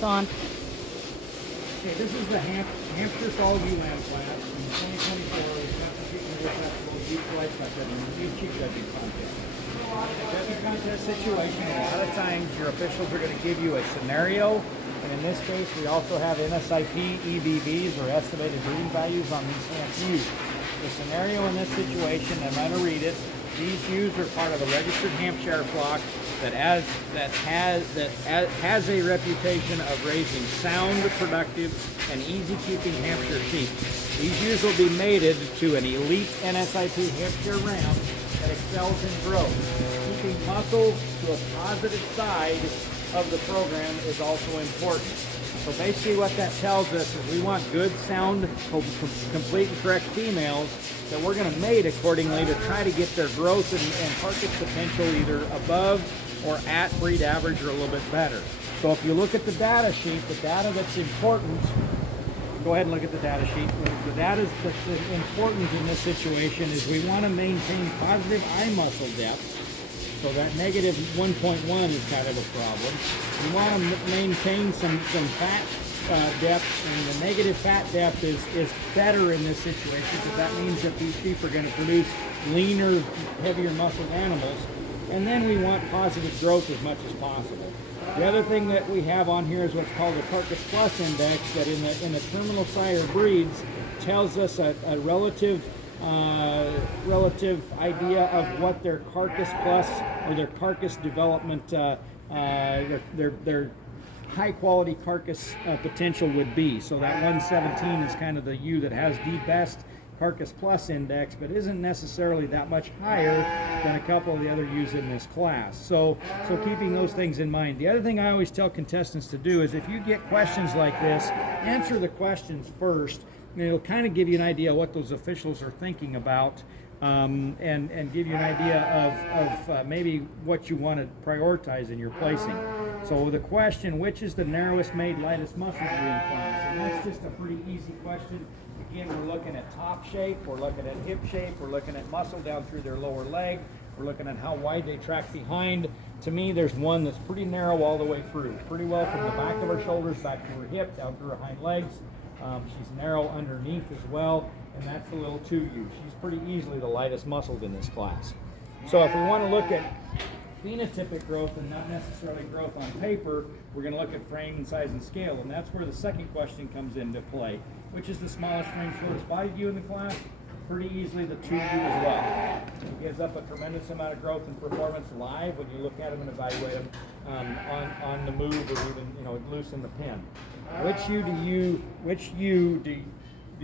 It's on. Okay, this is the Hampshire Fall Ewe Lamb class in 2024. It's not particularly acceptable to use livestock judging. Use cheap judging contest. In a judging contest situation, a lot of times your officials are going to give you a scenario, and in this case, we also have NSIP EBVs, or estimated breeding values, on these Hamp ewes. The scenario in this situation, I'm going to read it. These ewes are part of a registered Hampshire flock that has a reputation of raising sound, productive, and easy-keeping Hampshire sheep. These ewes will be mated to an elite NSIP Hampshire ram that excels in growth. Keeping muscle to a positive side of the program is also important. So basically what that tells us is we want good, sound, complete and correct females that we're going to mate accordingly to try to get their growth and carcass potential either above or at breed average or a little bit better. So if you look at the data sheet, the data that's important, go ahead and look at the data sheet. The data that's important in this situation is we want to maintain positive eye muscle depth. So that negative 1.1 is kind of a problem. We want to maintain some fat depth, and the negative fat depth is better in this situation because that means that these sheep are going to produce leaner, heavier muscled animals. And then we want positive growth as much as possible. The other thing that we have on here is what's called a Carcass Plus Index, that in the terminal sire breeds tells us a relative idea of what their carcass plus or their carcass development, their high quality carcass potential would be. So that 117 is kind of the ewe that has the best Carcass Plus Index, but isn't necessarily that much higher than a couple of the other ewes in this class. So keeping those things in mind. The other thing I always tell contestants to do is if you get questions like this, answer the questions first, and it'll kind of give you an idea of what those officials are thinking about, and give you an idea of maybe what you want to prioritize in your placing. So the question, which is the narrowest made, lightest muscle breeding class? And that's just a pretty easy question. Again, we're looking at top shape, we're looking at hip shape, we're looking at muscle down through their lower leg, we're looking at how wide they track behind. To me, there's one that's pretty narrow all the way through. Pretty well from the back of her shoulders back to her hip, down through her hind legs. She's narrow underneath as well, and that's the little 2U. She's pretty easily the lightest muscled in this class. So if we want to look at phenotypic growth and not necessarily growth on paper, we're going to look at frame and size and scale, and that's where the second question comes into play. Which is the smallest frame, shortest body ewe in the class? Pretty easily the 2U as well. It gives up a tremendous amount of growth and performance live when you look at them and evaluate them on the move, or even loose in the pen. Which ewe do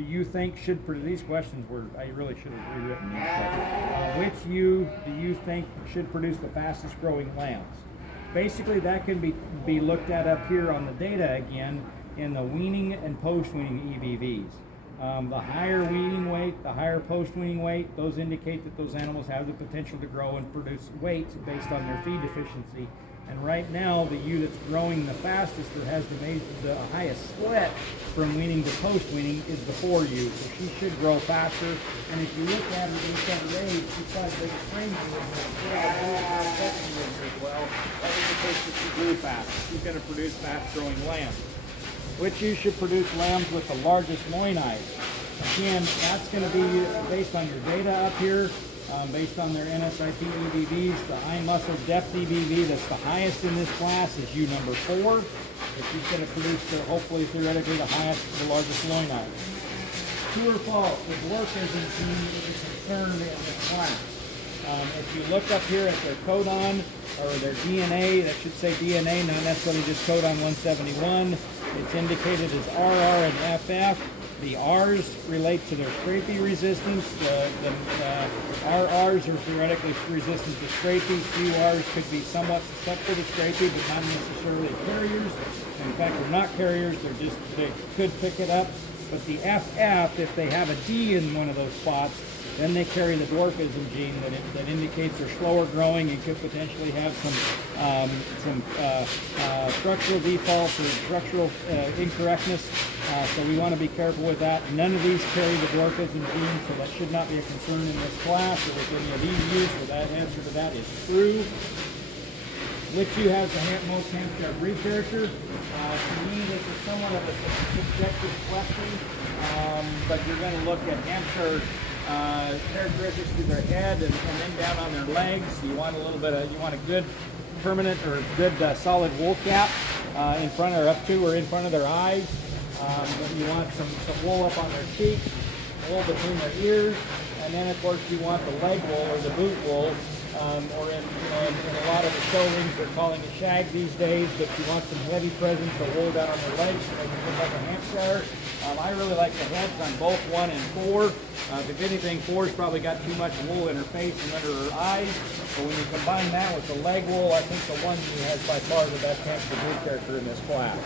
you think should produce? These questions I really should have rewritten these. Which ewe do you think should produce the fastest growing lambs? Basically, that can be looked at up here on the data again in the weaning and post-weaning EBVs. The higher weaning weight, the higher post-weaning weight, those indicate that those animals have the potential to grow and produce weight based on their feed deficiency. And right now, the ewe that's growing the fastest or has the highest split from weaning to post-weaning is the 4U. So she should grow faster. And if you look at her based on her age, she's got a bigger frame as well. That indicates that she grew fast. She's going to produce fast-growing lambs. Which ewe should produce lambs with the largest loin eyes? Again, that's going to be based on your data up here, based on their NSIP EBVs. The eye muscle depth EBV that's the highest in this class is ewe number 4. If she's going to produce, hopefully, theoretically, the largest loin eyes. True or false, the dwarfism gene is a concern in this class. If you look up here at their codon, or their DNA, that should say DNA, not necessarily just codon 171. It's indicated as RR and FF. The R's relate to their scrapie resistance. The RRs are theoretically resistant to scrapie. QRs could be somewhat susceptible to scrapie, but not necessarily carriers. In fact, they're not carriers. They could pick it up. But the FF, if they have a D in one of those spots, then they carry the dwarfism gene that indicates they're slower growing and could potentially have some structural defaults or structural incorrectness. So we want to be careful with that. None of these carry the dwarfism gene, so that should not be a concern in this class or with any of these ewes. So that answer to that is true. which you has the most Hampshire breed character. To me, this is somewhat of a subjective question, but you're going to look at Hampshire characteristics through their head and then down on their legs. You want a little bit of, you want a good permanent or good solid wool cap in front or up to or in front of their eyes. You want some wool up on their cheeks, wool between their ears, and then of course you want the leg wool or the boot wool, or in a lot of the show rings they're calling it shag these days, but you want some heavy presence of wool down on their legs so they can look like a Hampshire. I really like the heads on both 1 and 4. If anything, 4's probably got too much wool in her face and under her eyes. But when you combine that with the leg wool, I think the 1U has by far the best Hampshire breed character in this class.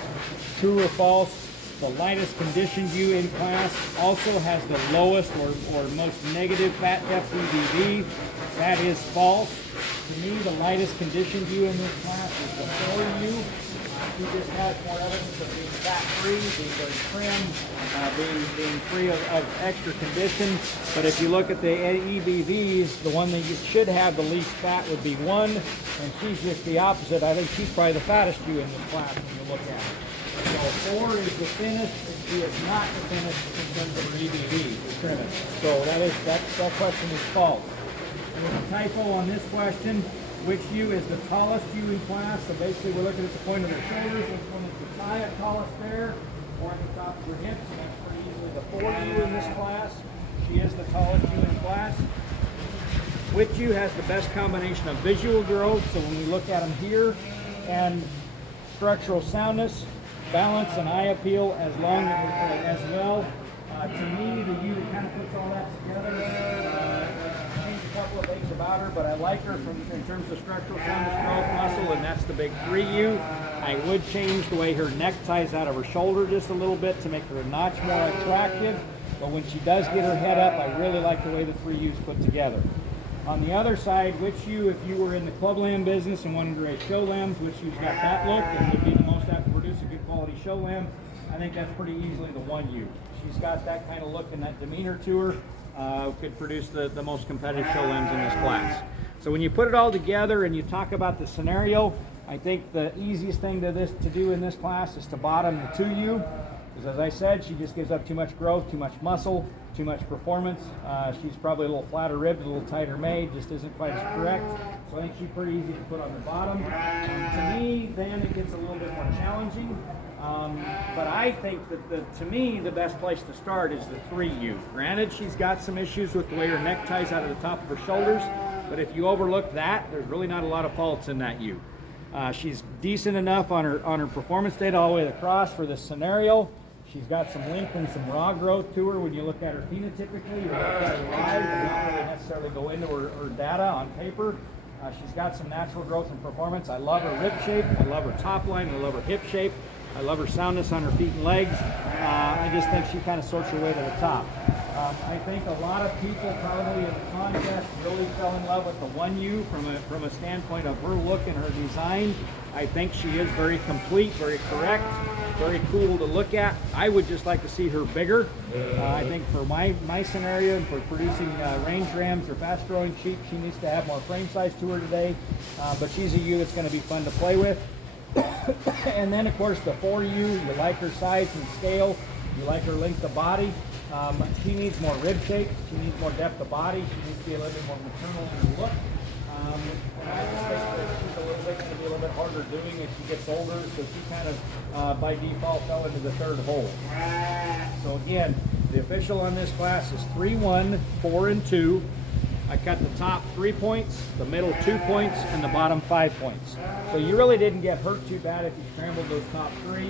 True or false? The lightest conditioned ewe in class also has the lowest or most negative fat depth EBV. That is false. To me, the lightest conditioned ewe in this class is the 4U. She just has more evidence of being fat-free, being very trim, being free of extra condition. But if you look at the EBVs, the one that you should have the least fat would be 1, and she's just the opposite. I think she's probably the fattest ewe in this class when you look at it. So 4 is the thinnest, and she is not the thinnest in terms of her EBV, the trimmest. So that question is false. There's a typo on this question. Which ewe is the tallest ewe in class? So basically we're looking at the point of their shoulders. Which one is the thigh tallest there? Or at the top of her hips? And that's pretty easily the 4 ewe in this class. She is the tallest ewe in class. Which ewe has the best combination of visual growth? So when we look at them here, and structural soundness, balance, and eye appeal as well. To me, the ewe that kind of puts all that together, changed a couple of things about her, but I like her in terms of structural soundness, growth, muscle, and that's the big 3U. I would change the way her neck ties out of her shoulder just a little bit to make her a notch more attractive, but when she does get her head up, I really like the way the 3U's put together. On the other side, which ewe, if you were in the club lamb business and wanted to raise show lambs, which ewe's got that look and would be the most apt to produce a good quality show lamb, I think that's pretty easily the 1U. She's got that kind of look and that demeanor to her, could produce the most competitive show lambs in this class. So when you put it all together and you talk about the scenario, I think the easiest thing to do in this class is to bottom the 2U. Because as I said, she just gives up too much growth, too much muscle, too much performance. She's probably a little flatter ribbed, a little tighter made, just isn't quite as correct. So I think she's pretty easy to put on the bottom. To me, then it gets a little bit more challenging. But I think that to me, the best place to start is the 3U. Granted, she's got some issues with the way her neck ties out of the top of her shoulders, but if you overlook that, there's really not a lot of faults in that ewe. She's decent enough on her performance data all the way across for this scenario. She's got some length and some raw growth to her when you look at her phenotypically, or look at her live, and not really necessarily go into her data on paper. She's got some natural growth and performance. I love her rib shape, I love her top line, I love her hip shape, I love her soundness on her feet and legs. I just think she kind of sorts her way to the top. I think a lot of people probably in the contest really fell in love with the 1U from a standpoint of her look and her design. I think she is very complete, very correct, very cool to look at. I would just like to see her bigger. I think for my scenario and for producing range rams or fast growing sheep, she needs to have more frame size to her today. But she's a ewe that's going to be fun to play with. And then of course the 4U, you like her size and scale, you like her length of body. She needs more rib shape, she needs more depth of body, she needs to be a little bit more maternal in her look. And I just think that she's a little bit going to be a little bit harder doing as she gets older, so she kind of by default fell into the 3rd hole. So again, the official on this class is 3-1, 4 and 2. I cut the top 3 points, the middle 2 points, and the bottom 5 points. So you really didn't get hurt too bad if you scrambled those top 3.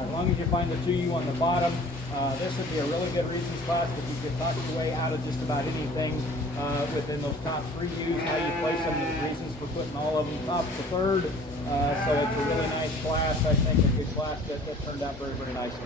As long as you find the 2U on the bottom, this would be a really good reasons class because you could talk your way out of just about anything within those top 3 U's, how you place them, the reasons for putting all of them top to 3rd. So it's a really nice class, I think, a good class that turned out very, very nicely.